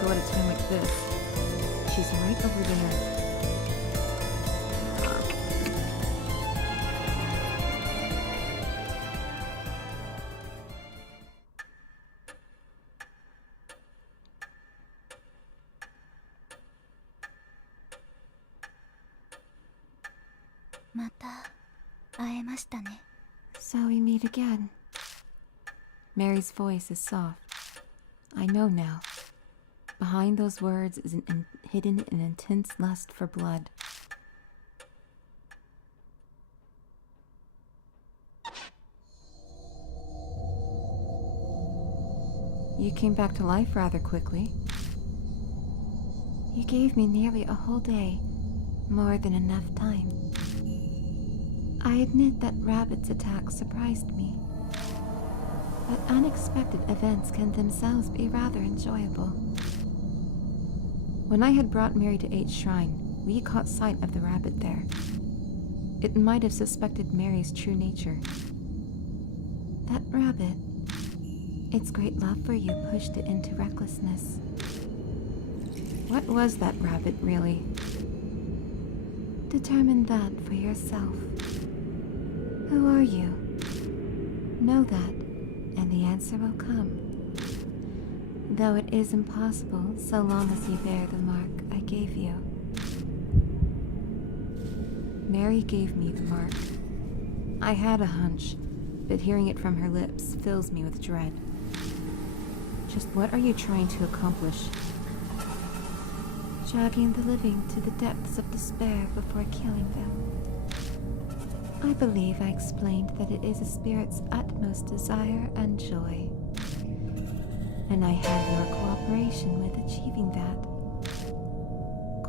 go at a time like this. She's right over there. So we meet again. Mary's voice is soft. I know now. Behind those words is hidden an intense lust for blood. You came back to life rather quickly. You gave me nearly a whole day, more than enough time. I admit that Rabbit's attack surprised me, but unexpected events can themselves be rather enjoyable. When I had brought Mary to H Shrine, we caught sight of the rabbit there. It might have suspected Mary's true nature. That rabbit, its great love for you pushed it into recklessness. What was that rabbit, really? Determine that for yourself. Who are you? Know that, and the answer will come. Though it is impossible so long as you bear the mark I gave you. Mary gave me the mark. I had a hunch, but hearing it from her lips fills me with dread. Just what are you trying to accomplish? Dragging the living to the depths of despair before killing them. I believe I explained that it is a spirit's utmost desire and joy. And I have your cooperation with achieving that.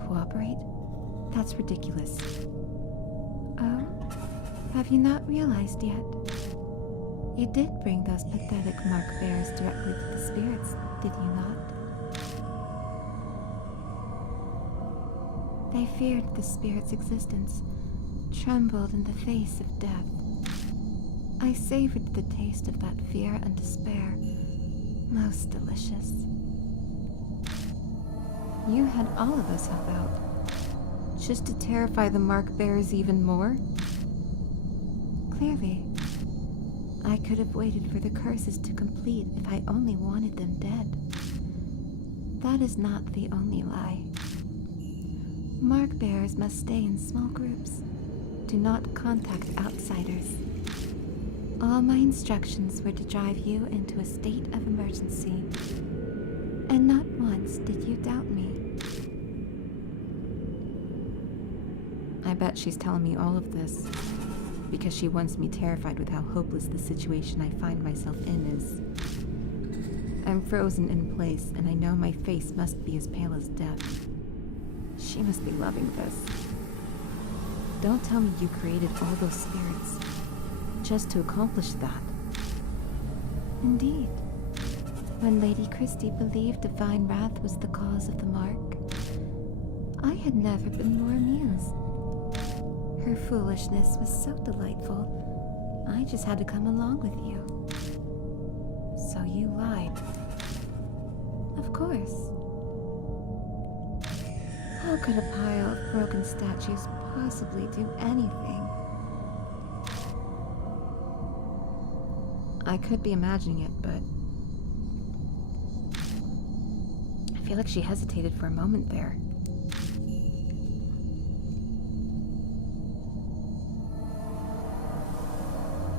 Cooperate? That's ridiculous. Oh? Have you not realized yet? You did bring those pathetic mark bearers directly to the spirits, did you not? They feared the spirit's existence, trembled in the face of death. I savored the taste of that fear and despair. Most delicious. You had all of us help out, just to terrify the mark bearers even more? Clearly, I could have waited for the curses to complete if I only wanted them dead. That is not the only lie. Mark bearers must stay in small groups. Do not contact outsiders. All my instructions were to drive you into a state of emergency. And not once did you doubt me. I bet she's telling me all of this because she wants me terrified with how hopeless the situation I find myself in is. I'm frozen in place, and I know my face must be as pale as death. She must be loving this. Don't tell me you created all those spirits just to accomplish that. Indeed. When Lady Christie believed divine wrath was the cause of the mark, I had never been more amused. Her foolishness was so delightful, I just had to come along with you. So you lied. Of course. How could a pile of broken statues possibly do anything? I could be imagining it, but I feel like she hesitated for a moment there.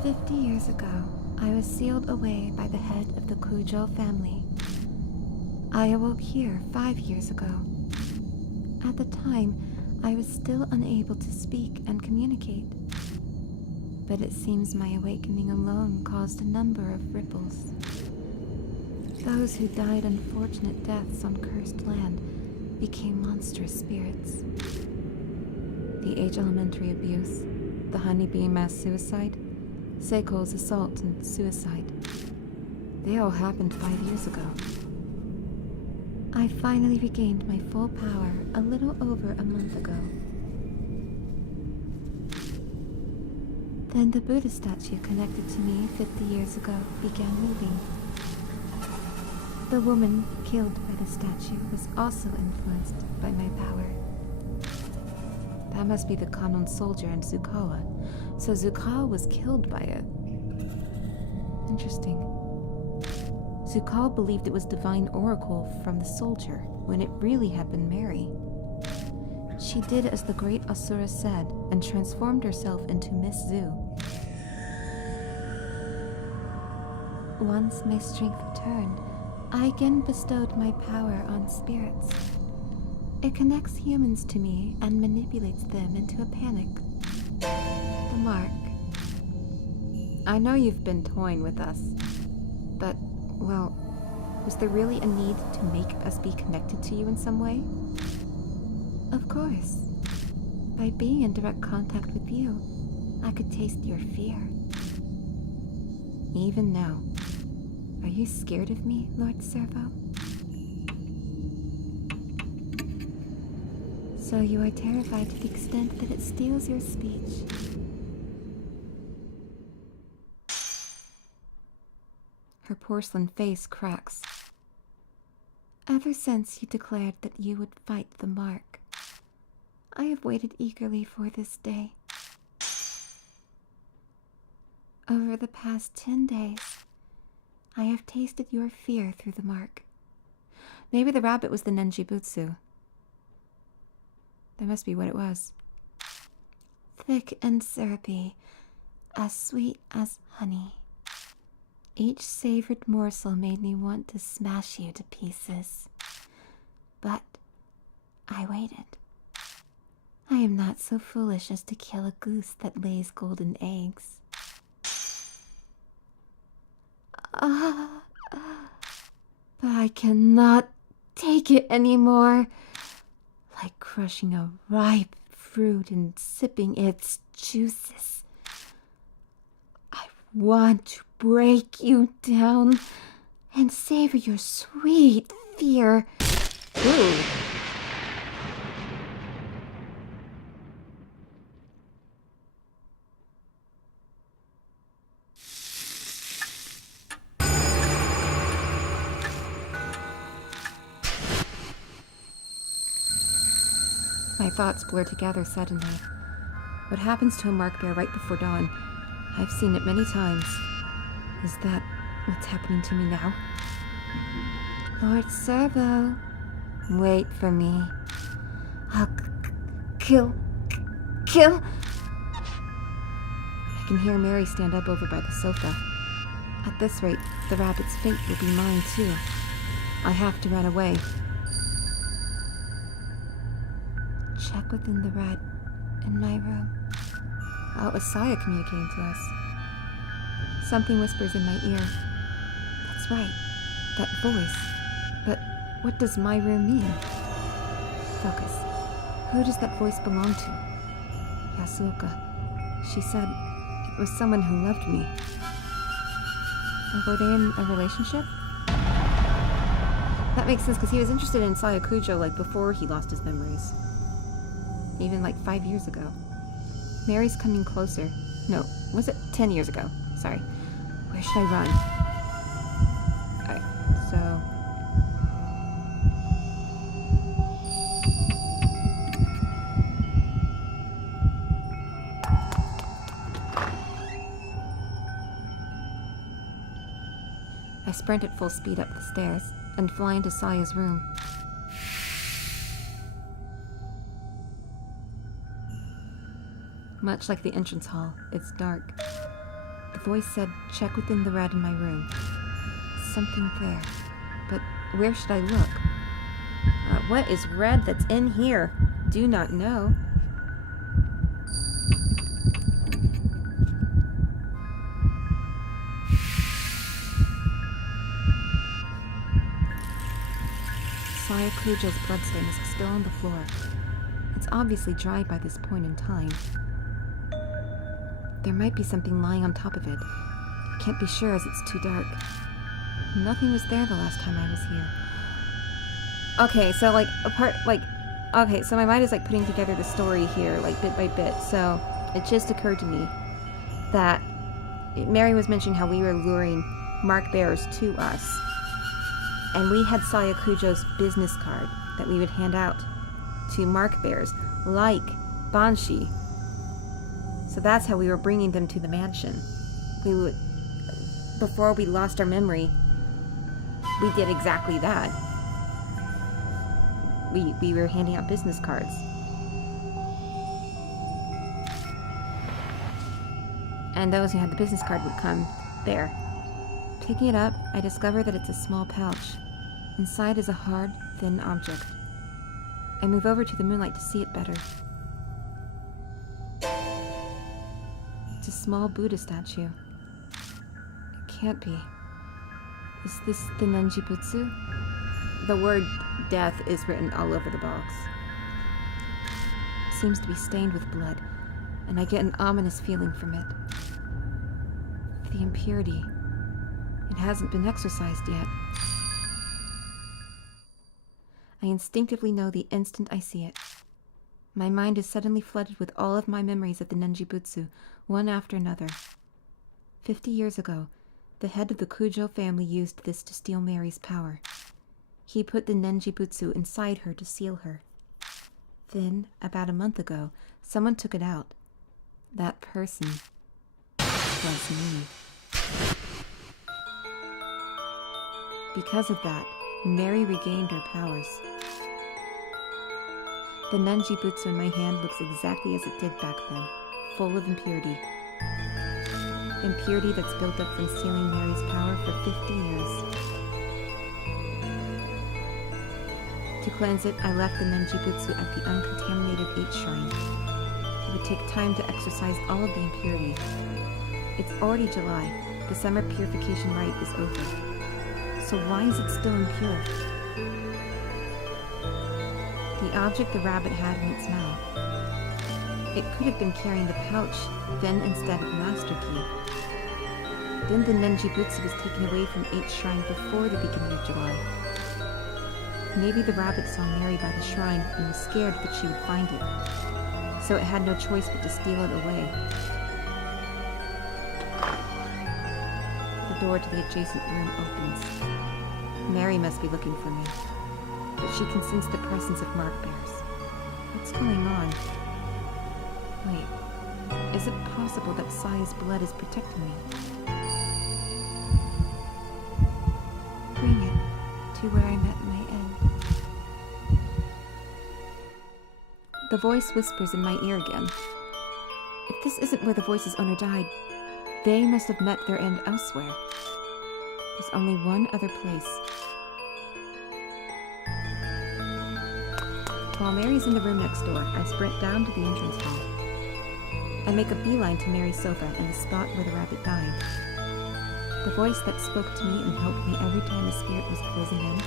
"50 years ago, I was sealed away by the head of the Kujou family. I awoke here 5 years ago. At the time, I was still unable to speak and communicate. But it seems my awakening alone caused a number of ripples. Those who died unfortunate deaths on cursed land became monstrous spirits. The H elementary abuse, the honeybee mass suicide, Seiko's assault and suicide. They all happened 5 years ago. I finally regained my full power a little over a month ago. Then the Buddha statue connected to me 50 years ago began moving. The woman killed by the statue was also influenced by my power. That must be the Kannon Soldier and Zukawa. So Zukawa was killed by it. Interesting. Zukawa believed it was divine oracle from the soldier, when it really had been Mary. She did as the great Asura said, and transformed herself into Miss Zu. Once my strength returned, I again bestowed my power on spirits. It connects humans to me and manipulates them into a panic. The mark. I know you've been toying with us, but, well, was there really a need to make us be connected to you in some way? Of course. By being in direct contact with you, I could taste your fear. Even now. Are you scared of me, Lord Servo? So you are terrified to the extent that it steals your speech. Her porcelain face cracks. Ever since you declared that you would fight the mark, I have waited eagerly for this day. Over the past 10 days, I have tasted your fear through the mark. Maybe the rabbit was the Nenjibutsu. That must be what it was. Thick and syrupy, as sweet as honey. Each savored morsel made me want to smash you to pieces. But I waited. I am not so foolish as to kill a goose that lays golden eggs. But I cannot take it anymore. Like crushing a ripe fruit and sipping its juices. I want to break you down and savor your sweet fear. Ooh. My thoughts blur together suddenly. What happens to a mark bear right before dawn? I've seen it many times. Is that what's happening to me now? Lord Servo, wait for me. I'll kill. I can hear Mary stand up over by the sofa. At this rate, the rabbit's fate will be mine too. I have to run away. Check within the red in my room. Oh, it was Saya communicating to us. Something whispers in my ear. That's right. That voice. But what does my room mean? Focus. Who does that voice belong to? Yasuoka. She said it was someone who loved me. Were they in a relationship? That makes sense because he was interested in Saya Kujo like before he lost his memories. Even like 5 years ago. Mary's coming closer. No, was it 10 years ago? Sorry. Where should I run? Alright, so... I sprint at full speed up the stairs and fly into Saya's room. Much like the entrance hall, it's dark. The voice said, check within the red in my room. Something there. But where should I look? What is red that's in here? Do not know. Saya Kujo's bloodstain is still on the floor. It's obviously dry by this point in time. There might be something lying on top of it. I can't be sure as it's too dark. Nothing was there the last time I was here. Okay, so okay, so my mind is like putting together the story here, like bit by bit. So it just occurred to me that Mary was mentioning how we were luring mark bearers to us. And we had Saya Kujo's business card that we would hand out to mark bearers like Banshee. So that's how we were bringing them to the mansion. We would, before we lost our memory, we did exactly that. We were handing out business cards. And those who had the business card would come there. Picking it up, I discover that it's a small pouch. Inside is a hard, thin object. I move over to the moonlight to see it better. It's a small Buddha statue. It can't be. Is this the Nenjibutsu? The word death is written all over the box. It seems to be stained with blood, and I get an ominous feeling from it. The impurity. It hasn't been exorcised yet. I instinctively know the instant I see it. My mind is suddenly flooded with all of my memories of the Nenjibutsu, one after another. 50 years ago, the head of the Kujo family used this to steal Mary's power. He put the Nenjibutsu inside her to seal her. Then, about a month ago, someone took it out. That person was me. Because of that, Mary regained her powers. The Nenjibutsu in my hand looks exactly as it did back then, full of impurity. Impurity that's built up from stealing Mary's power for 50 years. To cleanse it, I left the Nenjibutsu at the uncontaminated 8 shrine. It would take time to exorcise all of the impurity. It's already July. The summer purification rite is over. So why is it still impure? The object the rabbit had in its mouth. It could have been carrying the pouch, then instead of Master Key. Then the Nenjibutsu was taken away from 8 shrine before the beginning of July. Maybe the rabbit saw Mary by the shrine and was scared that she would find it, so it had no choice but to steal it away. The door to the adjacent room opens. Mary must be looking for me, but she can sense the presence of mark bears. What's going on? Wait, is it possible that Saya's blood is protecting me? Bring it to where I met my end. The voice whispers in my ear again. If this isn't where the voice's owner died, they must have met their end elsewhere. There's only one other place. While Mary's in the room next door, I sprint down to the entrance hall. I make a beeline to Mary's sofa and the spot where the rabbit died. The voice that spoke to me and helped me every time the spirit was closing in.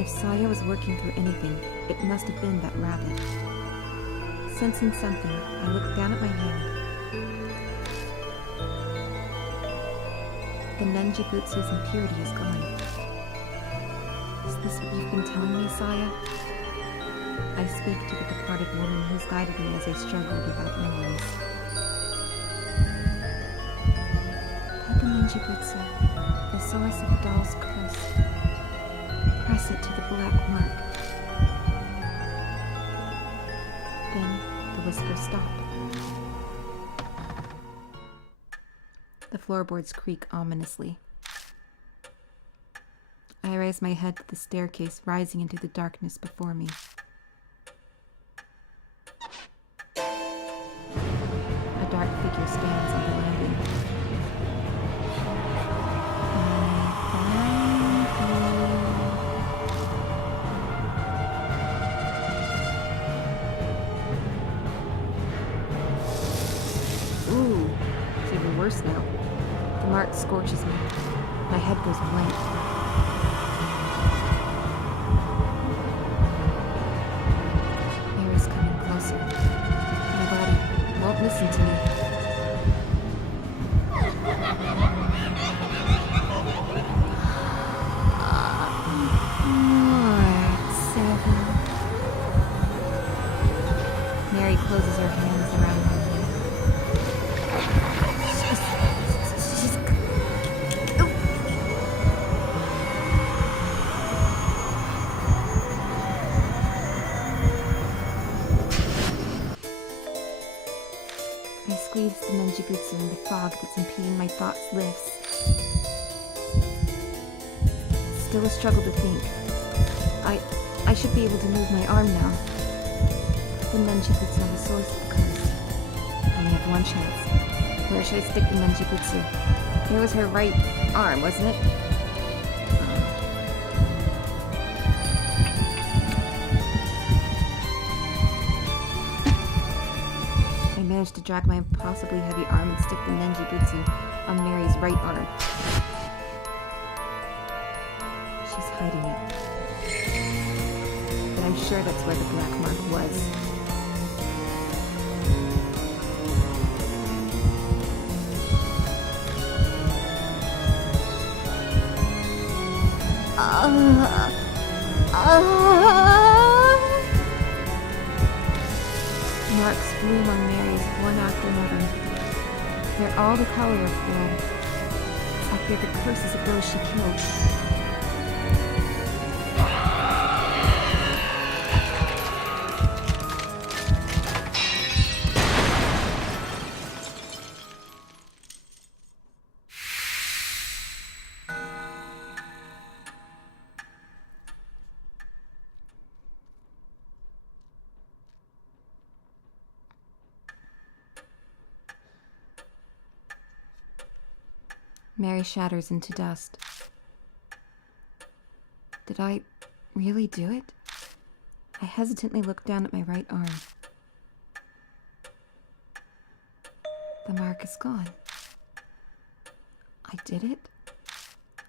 If Saya was working through anything, it must have been that rabbit. Sensing something, I look down at my hand. The Nenjibutsu's impurity is gone. Is this what you've been telling me, Saya? I speak to the departed woman who's guided me as I struggle without memories. Put the Nenjibutsu, the source of the doll's curse. Press it to the black mark. Then the whispers stop. The floorboards creak ominously. I raise my head to the staircase rising into the darkness before me. A dark figure stands on the landing. Ooh, it's even worse now. The mark scorches me. My head goes blank. Air is coming closer. My body won't listen to me. Mary closes her hands around me. leaves the Menjibutsu and the fog that's impeding my thoughts lifts. Still a struggle to think. I should be able to move my arm now. The Menjibutsu are the source of the curse. I only have one chance. Where should I stick the Menjibutsu? It was her right arm, wasn't it? I managed to drag my impossibly heavy arm and stick the Menjibutsu on Mary's right arm. She's hiding it. But I'm sure that's where the black mark was. Marks bloom on Mary's one after another. They're all the color of blood. I fear the curses of those she killed. Mary shatters into dust. Did I really do it? I hesitantly look down at my right arm. The mark is gone. I did it?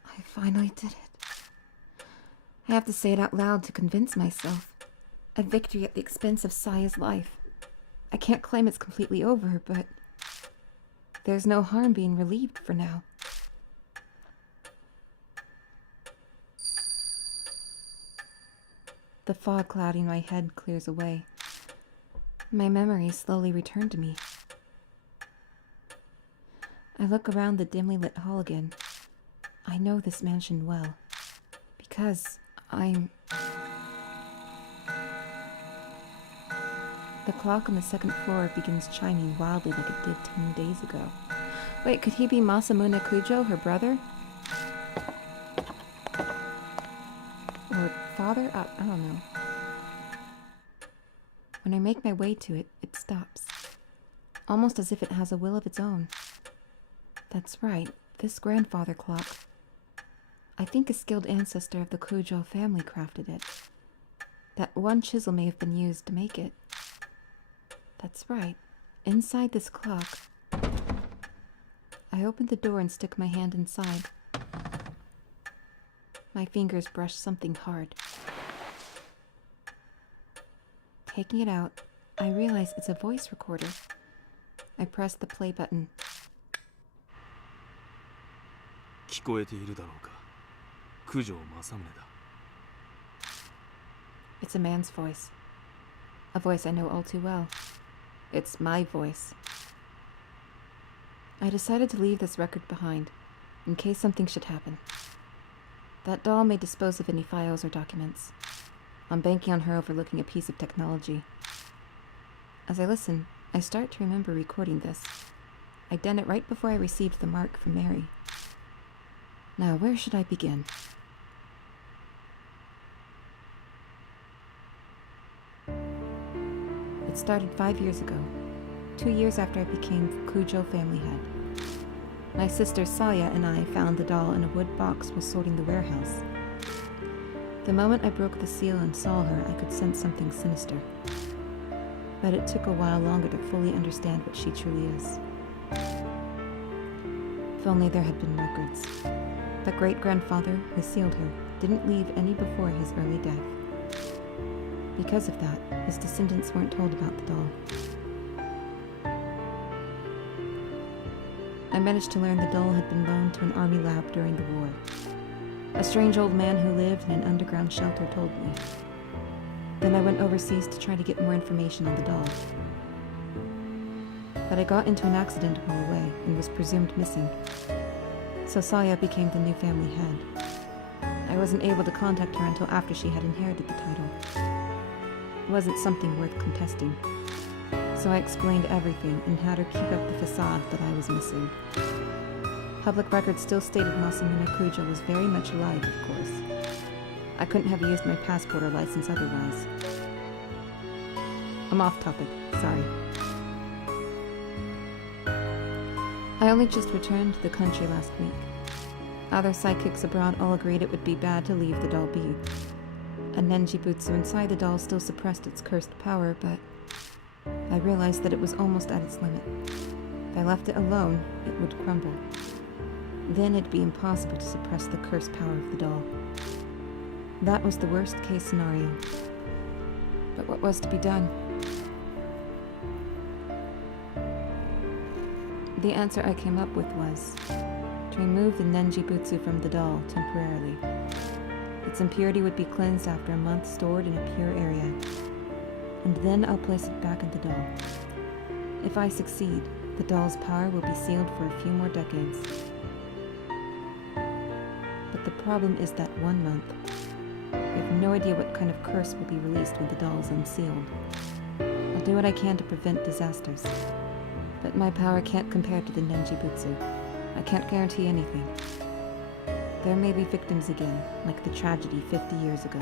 I finally did it. I have to say it out loud to convince myself. A victory at the expense of Saya's life. I can't claim it's completely over, but there's no harm being relieved for now. The fog clouding my head clears away. My memories slowly return to me. I look around the dimly lit hall again. I know this mansion well, because I'm... The clock on the second floor begins chiming wildly like it did 10 days ago. Wait, could he be Masamune Kujo, her brother? Or father? I don't know. When I make my way to it, it stops. Almost as if it has a will of its own. That's right, this grandfather clock. I think a skilled ancestor of the Kujo family crafted it. That one chisel may have been used to make it. That's right, inside this clock. I open the door and stick my hand inside. My fingers brush something hard. Taking it out, I realize it's a voice recorder. I press the play button. 聞こえているだろうか。九条正宗だ。 It's a man's voice. A voice I know all too well. It's my voice. I decided to leave this record behind, in case something should happen. That doll may dispose of any files or documents. I'm banking on her overlooking a piece of technology. As I listen, I start to remember recording this. I'd done it right before I received the mark from Mary. Now, where should I begin? It started 5 years ago, 2 years after I became Kujo family head. My sister Saya and I found the doll in a wood box while sorting the warehouse. The moment I broke the seal and saw her, I could sense something sinister. But it took a while longer to fully understand what she truly is. If only there had been records. The great-grandfather who sealed her didn't leave any before his early death. Because of that, his descendants weren't told about the doll. I managed to learn the doll had been loaned to an army lab during the war. A strange old man who lived in an underground shelter told me. Then I went overseas to try to get more information on the doll. But I got into an accident while away and was presumed missing. So Saya became the new family head. I wasn't able to contact her until after she had inherited the title. It wasn't something worth contesting. So I explained everything and had her keep up the facade that I was missing. Public records still stated Masamune Kujo was very much alive, of course. I couldn't have used my passport or license otherwise. I'm off topic, sorry. I only just returned to the country last week. Other psychics abroad all agreed it would be bad to leave the doll be. A Nenjibutsu inside the doll still suppressed its cursed power, but I realized that it was almost at its limit. If I left it alone, it would crumble. Then it'd be impossible to suppress the cursed power of the doll. That was the worst-case scenario. But what was to be done? The answer I came up with was to remove the Nenjibutsu from the doll temporarily. Its impurity would be cleansed after a month stored in a pure area, and then I'll place it back in the doll. If I succeed, the doll's power will be sealed for a few more decades. But the problem is that 1 month. I have no idea what kind of curse will be released when the doll is unsealed. I'll do what I can to prevent disasters. But my power can't compare to the Nenjibutsu. I can't guarantee anything. There may be victims again, like the tragedy 50 years ago.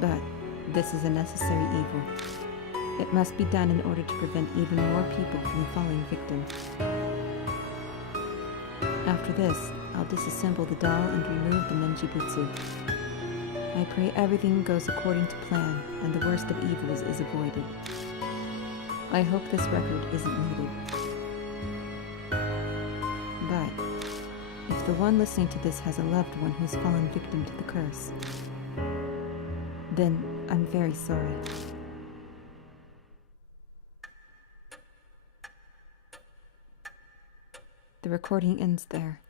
But this is a necessary evil. It must be done in order to prevent even more people from falling victim. After this, I'll disassemble the doll and remove the Nenjibutsu. I pray everything goes according to plan and the worst of evils is avoided. I hope this record isn't needed. But if the one listening to this has a loved one who's fallen victim to the curse, then I'm very sorry. The recording ends there.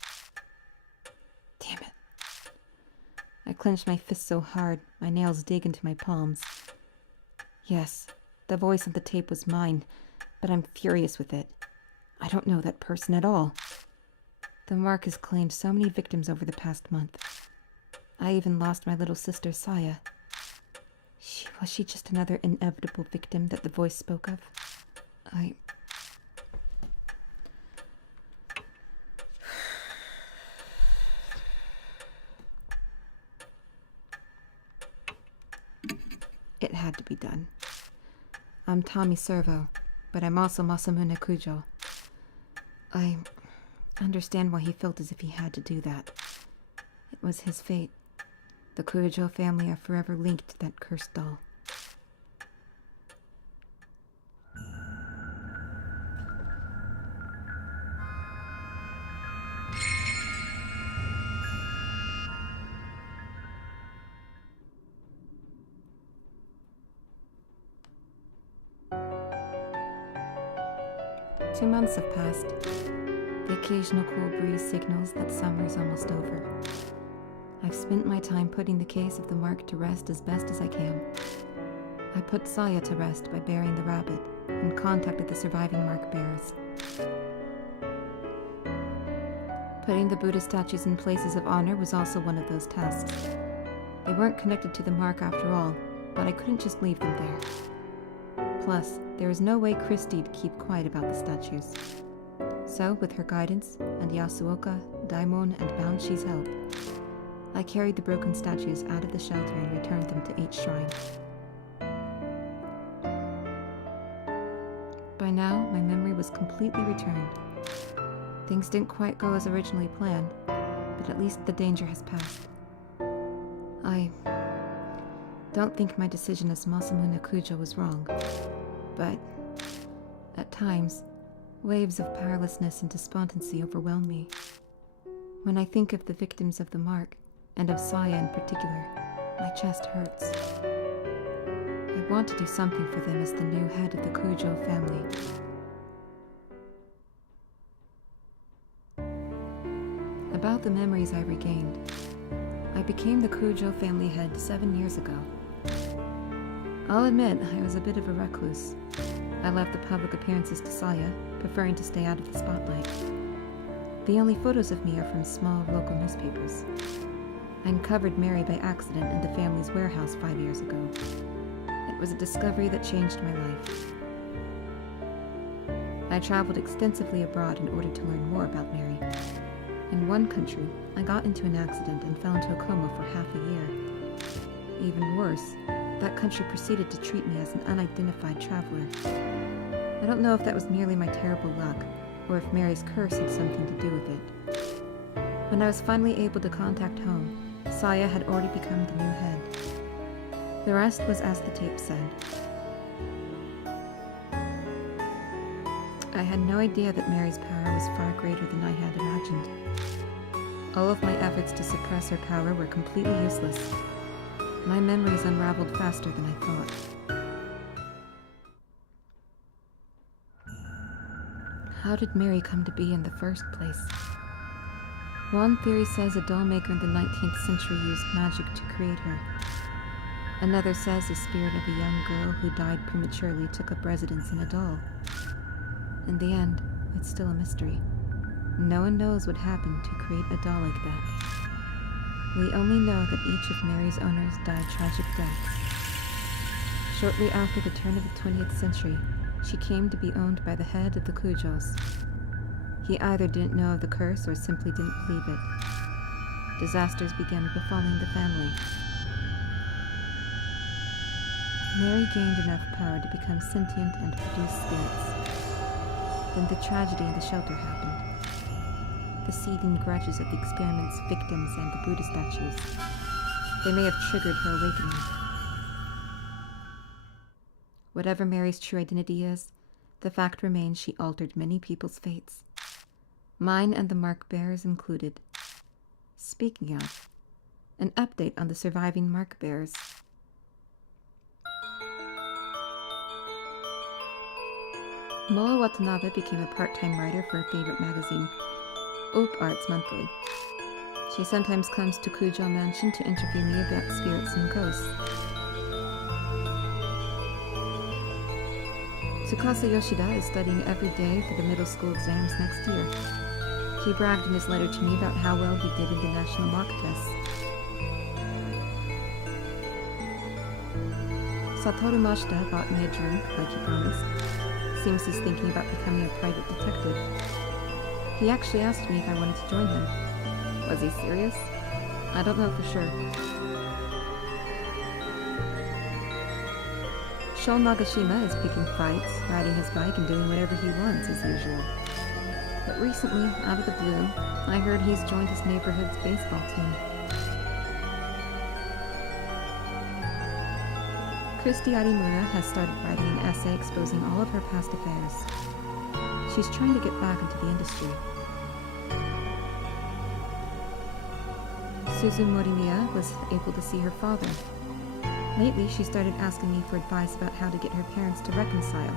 Damn it. I clench my fist so hard, my nails dig into my palms. Yes, the voice on the tape was mine, but I'm furious with it. I don't know that person at all. The mark has claimed so many victims over the past month. I even lost my little sister, Saya. Was she just another inevitable victim that the voice spoke of? It had to be done. I'm Tommy Servo, but I'm also Masamune Kujo. I understand why he felt as if he had to do that. It was his fate. The Kujo family are forever linked to that cursed doll. Two months have passed. The occasional cool breeze signals that summer is almost over. I've spent my time putting the case of the mark to rest as best as I can. I put Saya to rest by burying the rabbit and contacted the surviving mark bearers. Putting the Buddha statues in places of honor was also one of those tasks. They weren't connected to the mark after all, but I couldn't just leave them there. Plus, there is no way Christie'd keep quiet about the statues. So, with her guidance, and Yasuoka, Daimon, and Banshi's help, I carried the broken statues out of the shelter and returned them to each shrine. By now, my memory was completely returned. Things didn't quite go as originally planned, but at least the danger has passed. I don't think my decision as Masamune Kujo was wrong, but at times, waves of powerlessness and despondency overwhelm me. When I think of the victims of the mark, and of Saya in particular, my chest hurts. I want to do something for them as the new head of the Kujo family. About the memories I regained, I became the Kujo family head 7 years ago. I'll admit I was a bit of a recluse. I left the public appearances to Saya, preferring to stay out of the spotlight. The only photos of me are from small local newspapers. I uncovered Mary by accident in the family's warehouse 5 years ago. It was a discovery that changed my life. I traveled extensively abroad in order to learn more about Mary. In one country, I got into an accident and fell into a coma for half a year. Even worse, that country proceeded to treat me as an unidentified traveler. I don't know if that was merely my terrible luck, or if Mary's curse had something to do with it. When I was finally able to contact home, Saya had already become the new head. The rest was as the tape said. I had no idea that Mary's power was far greater than I had imagined. All of my efforts to suppress her power were completely useless. My memories unraveled faster than I thought. How did Mary come to be in the first place? One theory says a doll maker in the 19th century used magic to create her. Another says the spirit of a young girl who died prematurely took up residence in a doll. In the end, it's still a mystery. No one knows what happened to create a doll like that. We only know that each of Mary's owners died tragic deaths. Shortly after the turn of the 20th century, she came to be owned by the head of the Kujos. He either didn't know of the curse or simply didn't believe it. Disasters began befalling the family. Mary gained enough power to become sentient and produce spirits. Then the tragedy in the shelter happened. The seething grudges of the experiment's victims and the Buddha statues. They may have triggered her awakening. Whatever Mary's true identity is, the fact remains she altered many people's fates. Mine and the mark bearers included. Speaking of, an update on the surviving mark bearers. Moa Watanabe became a part-time writer for her favorite magazine, Ope Arts Monthly. She sometimes comes to Kujo Mansion to interview me about spirits and ghosts. Tsukasa Yoshida is studying every day for the middle school exams next year. He bragged in his letter to me about how well he did in the national mock tests. Satoru Mashita bought me a drink, like he promised. Seems he's thinking about becoming a private detective. He actually asked me if I wanted to join him. Was he serious? I don't know for sure. Shol Nagashima is picking fights, riding his bike, and doing whatever he wants as usual. But recently, out of the blue, I heard he's joined his neighborhood's baseball team. Christy Arimura has started writing an essay exposing all of her past affairs. She's trying to get back into the industry. Suzu Morimiya was able to see her father. Lately, she started asking me for advice about how to get her parents to reconcile.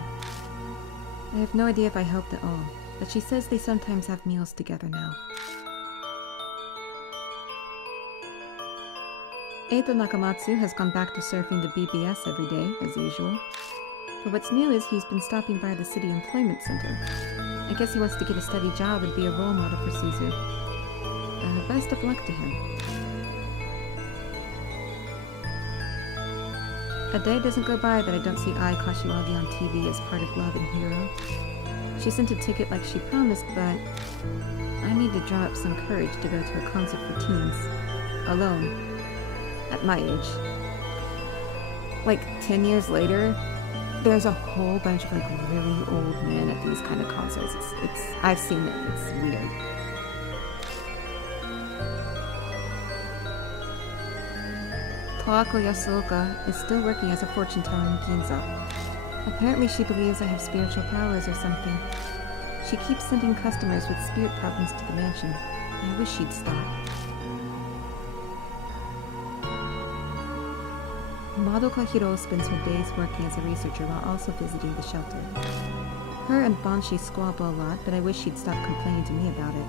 I have no idea if I helped at all, but she says they sometimes have meals together now. Eito Nakamatsu has gone back to surfing the BBS every day, as usual. But what's new is he's been stopping by the City Employment Center. I guess he wants to get a steady job and be a role model for Suzu. Best of luck to him. A day doesn't go by that I don't see Ai Kashiwagi on TV as part of Love and Hero. She sent a ticket like she promised, but I need to drum up some courage to go to a concert for teens. Alone. At my age. Like 10 years later, there's a whole bunch of like really old men at these kind of concerts. It's I've seen it. It's weird. Kawako Yasuoka is still working as a fortune teller in Ginza. Apparently she believes I have spiritual powers or something. She keeps sending customers with spirit problems to the mansion. I wish she'd stop. Madoka Hiro spends her days working as a researcher while also visiting the shelter. Her and Banshi squabble a lot, but I wish she'd stop complaining to me about it.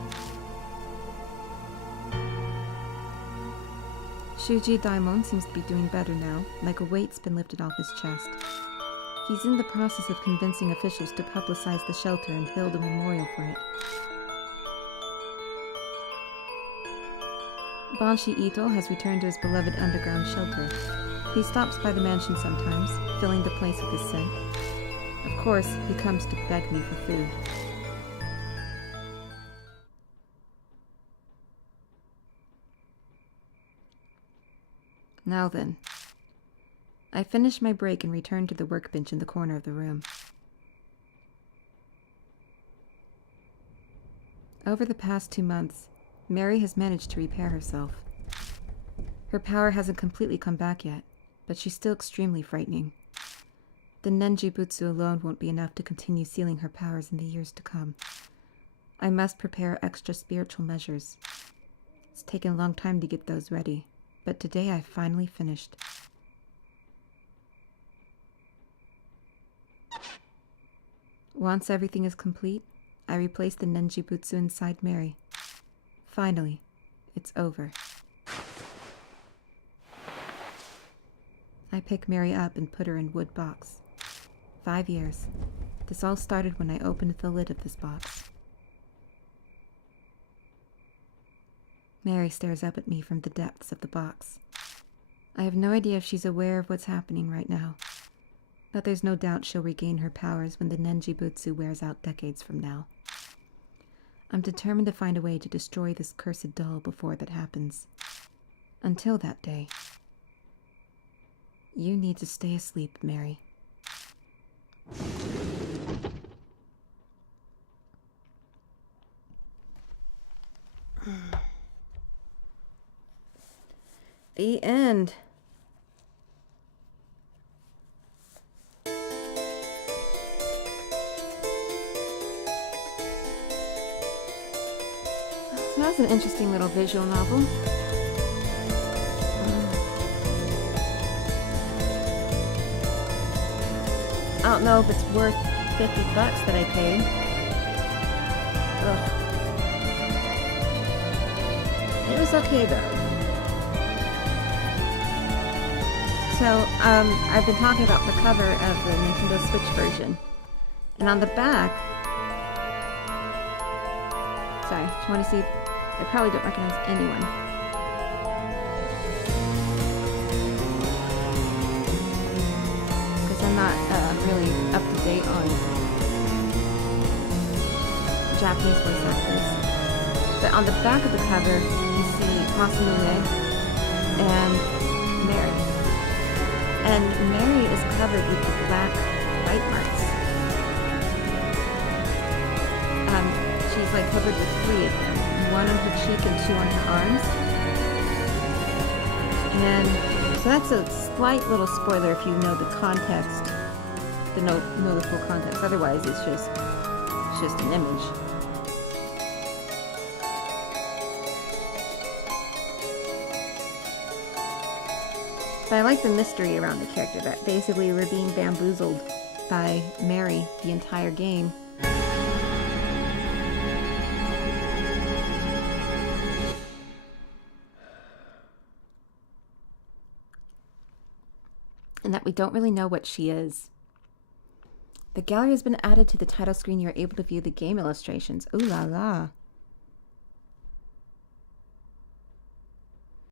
Shuji Daimon seems to be doing better now, like a weight's been lifted off his chest. He's in the process of convincing officials to publicize the shelter and build a memorial for it. Banshi Ito has returned to his beloved underground shelter. He stops by the mansion sometimes, filling the place with his scent. Of course, he comes to beg me for food. Now then. I finish my break and return to the workbench in the corner of the room. Over the past 2 months, Mary has managed to repair herself. Her power hasn't completely come back yet, but she's still extremely frightening. The Nenjibutsu alone won't be enough to continue sealing her powers in the years to come. I must prepare extra spiritual measures. It's taken a long time to get those ready, but today I've finally finished. Once everything is complete, I replace the Nenjibutsu inside Mary. Finally, it's over. I pick Mary up and put her in wood box. 5 years. This all started when I opened the lid of this box. Mary stares up at me from the depths of the box. I have no idea if she's aware of what's happening right now, but there's no doubt she'll regain her powers when the Nenjibutsu wears out decades from now. I'm determined to find a way to destroy this cursed doll before that happens. Until that day, you need to stay asleep, Mary. The end. That's an interesting little visual novel. I don't know if it's worth $50 that I paid. Ugh. It was okay though. So, I've been talking about the cover of the Nintendo Switch version. And on the back... Sorry, do you want to see? I probably don't recognize anyone. Because I'm not really up to date on Japanese voice actors. But on the back of the cover, you see Masamune and Mary. And Mary is covered with the black bite marks. She's like covered with 3 of them. 1 on her cheek and 2 on her arms. And so that's a slight little spoiler if you know the context, know the full context. Otherwise, it's just an image. But I like the mystery around the character, that basically we're being bamboozled by Mary the entire game. And that we don't really know what she is. The gallery has been added to the title screen. You're able to view the game illustrations. Ooh la la.